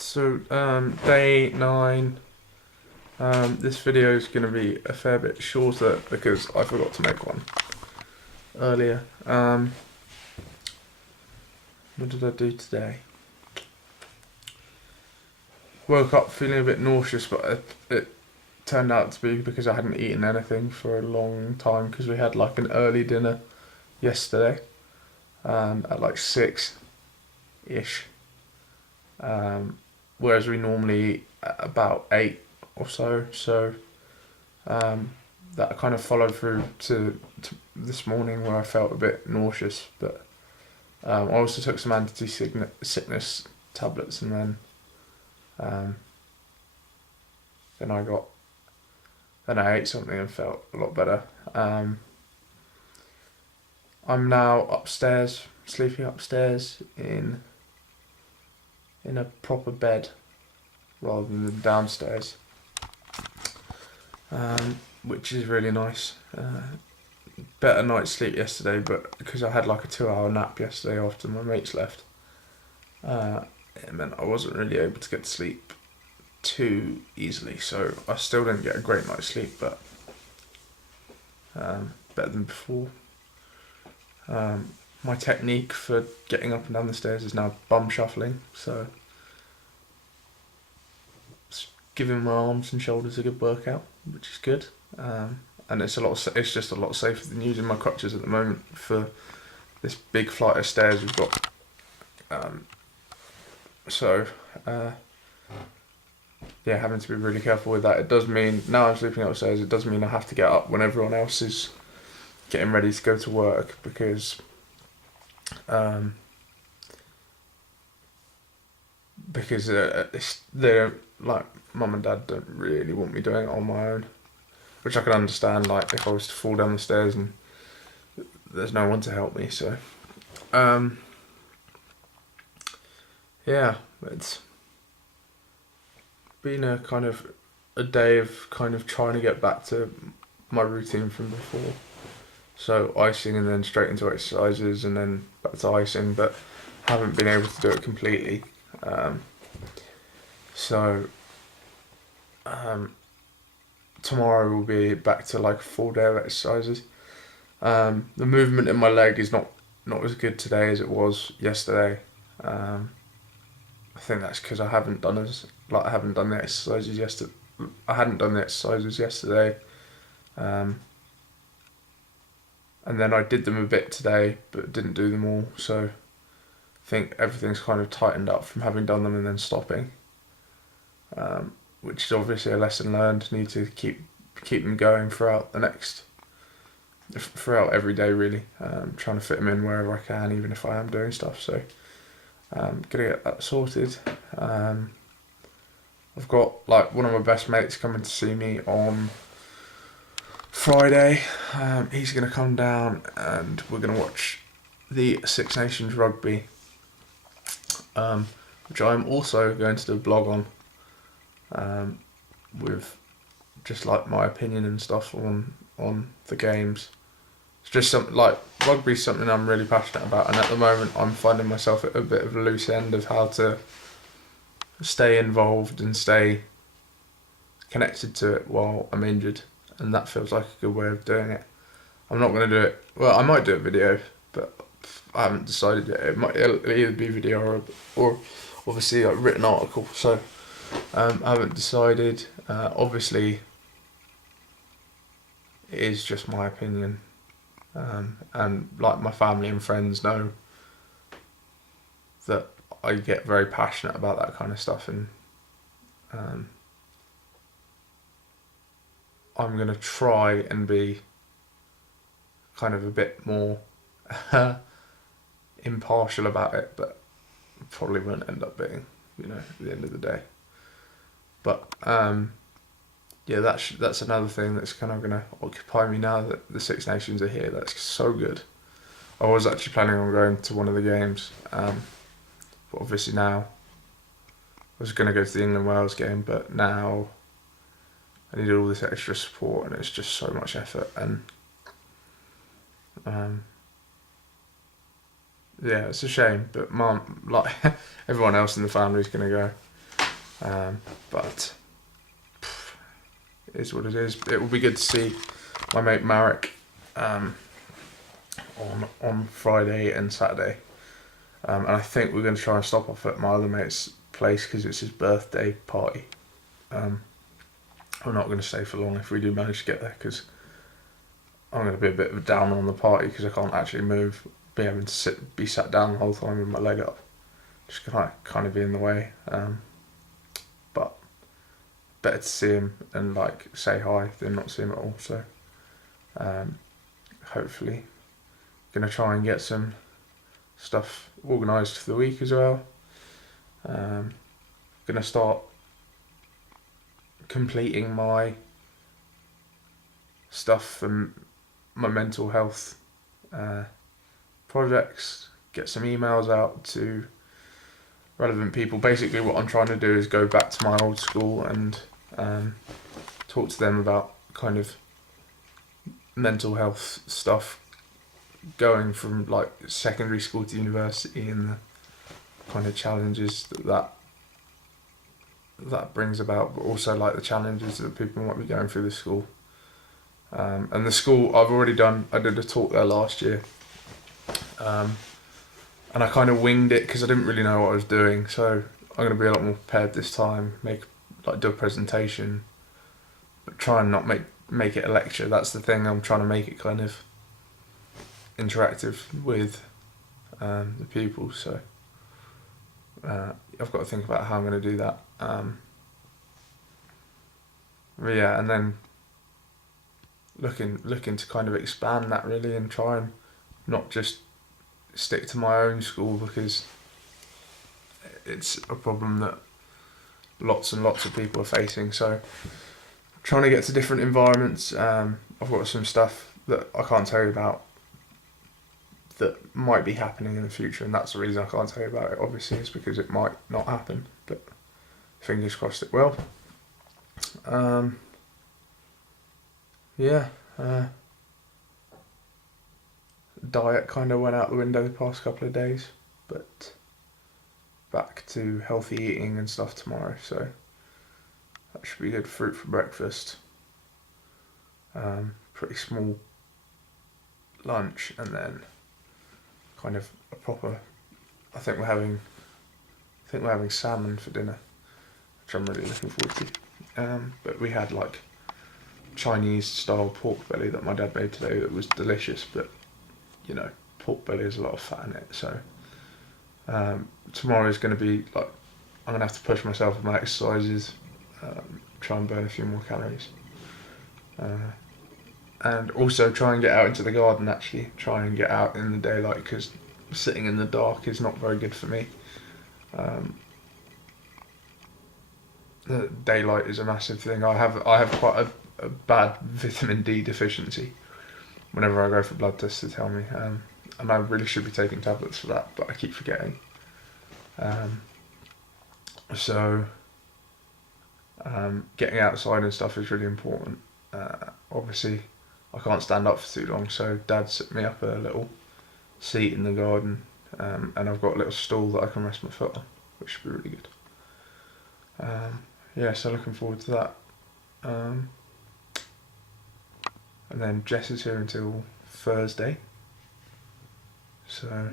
Day 9. This video is going to be a fair bit shorter because I forgot to make one earlier. What did I do today? Woke up feeling a bit nauseous, but it turned out to be because I hadn't eaten anything for a long time because we had like an early dinner yesterday at like 6-ish. Whereas we normally eat at about 8 or so. So that kind of followed through to this morning where I felt a bit nauseous. But I also took some anti-sickness tablets, and then I ate something and felt a lot better. I'm now upstairs, sleeping upstairs in a proper bed rather than downstairs, which is really nice. Better night's sleep yesterday, but because I had like a 2-hour nap yesterday after my mates left, it meant I wasn't really able to get to sleep too easily, so I still didn't get a great night's sleep, but better than before. My technique for getting up and down the stairs is now bum shuffling, so it's giving my arms and shoulders a good workout, which is good. And it's just a lot safer than using my crutches at the moment for this big flight of stairs we've got. Having to be really careful with that. It does mean, now I'm sleeping upstairs, it does mean I have to get up when everyone else is getting ready to go to work, because they don't, like, mum and dad don't really want me doing it on my own, which I can understand, like if I was to fall down the stairs and there's no one to help me. So it's been a day of kind of trying to get back to my routine from before. So icing and then straight into exercises and then back to icing, but haven't been able to do it completely. Tomorrow will be back to like a full day of exercises. The movement in my leg is not as good today as it was yesterday. I think that's because I haven't done the exercises yesterday. I hadn't done the exercises yesterday. And then I did them a bit today, but didn't do them all. So I think everything's kind of tightened up from having done them and then stopping. Which is obviously a lesson learned. Need to keep them going throughout every day, really. Trying to fit them in wherever I can, even if I am doing stuff. So gonna get that sorted. I've got like one of my best mates coming to see me on Friday. He's gonna come down and we're gonna watch the Six Nations rugby, which I'm also going to do a blog on, with just like my opinion and stuff on the games. It's just something like rugby's something I'm really passionate about, and at the moment I'm finding myself at a bit of a loose end of how to stay involved and stay connected to it while I'm injured, and that feels like a good way of doing it. I'm not going to do it. Well, I might do a video, but I haven't decided yet. It'll either be video or obviously a written article. So I haven't decided. Obviously, it is just my opinion, and like my family and friends know that I get very passionate about that kind of stuff, and I'm gonna try and be kind of a bit more impartial about it, but probably won't end up being, at the end of the day. But that's another thing that's kind of gonna occupy me now that the Six Nations are here. That's so good. I was actually planning on going to one of the games, but obviously now I was gonna go to the England-Wales game, but now I needed all this extra support, and it's just so much effort, and it's a shame. But mum, like everyone else in the family, is gonna go. But it is what it is. It will be good to see my mate Marek on Friday and Saturday. And I think we're going to try and stop off at my other mate's place because it's his birthday party. I'm not going to stay for long if we do manage to get there, because I'm going to be a bit of a downer on the party because I can't actually move. Be having to be sat down the whole time with my leg up. Just kind of be in the way. But better to see him and like say hi than not see him at all. So hopefully going to try and get some stuff organised for the week as well. Going to start completing my stuff for my mental health projects, get some emails out to relevant people. Basically what I'm trying to do is go back to my old school and talk to them about kind of mental health stuff, going from like secondary school to university and the kind of challenges that brings about, but also like the challenges that people might be going through the school. And the school I did a talk there last year, and I kind of winged it because I didn't really know what I was doing, so I'm going to be a lot more prepared this time, do a presentation, but try and not make it a lecture. That's the thing, I'm trying to make it kind of interactive with the pupils, so I've got to think about how I'm going to do that. But yeah, and then looking to kind of expand that really and try and not just stick to my own school, because it's a problem that lots and lots of people are facing. So trying to get to different environments. I've got some stuff that I can't tell you about that might be happening in the future, and that's the reason I can't tell you about it, obviously, is because it might not happen, but fingers crossed it will. Diet kind of went out the window the past couple of days, but back to healthy eating and stuff tomorrow, so that should be good. Fruit for breakfast, pretty small lunch, and then kind of a proper, I think we're having salmon for dinner, which I'm really looking forward to. But we had like Chinese style pork belly that my dad made today that was delicious, but you know, pork belly has a lot of fat in it, so tomorrow is going to be like, I'm going to have to push myself with my exercises, try and burn a few more calories, and also try and get out into the garden, actually try and get out in the daylight, because sitting in the dark is not very good for me. The daylight is a massive thing. I have quite a bad vitamin D deficiency whenever I go for blood tests, to tell me, and I really should be taking tablets for that, but I keep forgetting. So getting outside and stuff is really important. Obviously I can't stand up for too long, so Dad set me up a little seat in the garden, and I've got a little stool that I can rest my foot on, which should be really good. So looking forward to that. And then Jess is here until Thursday, so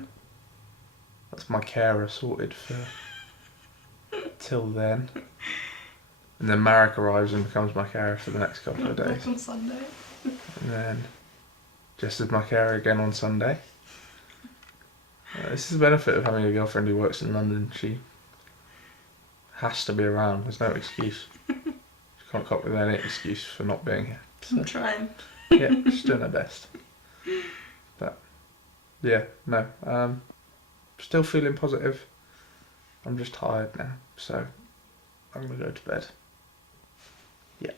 that's my carer sorted for till then. And then Marek arrives and becomes my carer for the next couple of days. Back on Sunday. And then Jess is my carer again on Sunday. This is the benefit of having a girlfriend who works in London. She has to be around. There's no excuse. She can't come up with any excuse for not being here. So. I'm trying. Yeah, she's doing her best. But yeah, no. Still feeling positive. I'm just tired now, so I'm gonna go to bed. Yeah.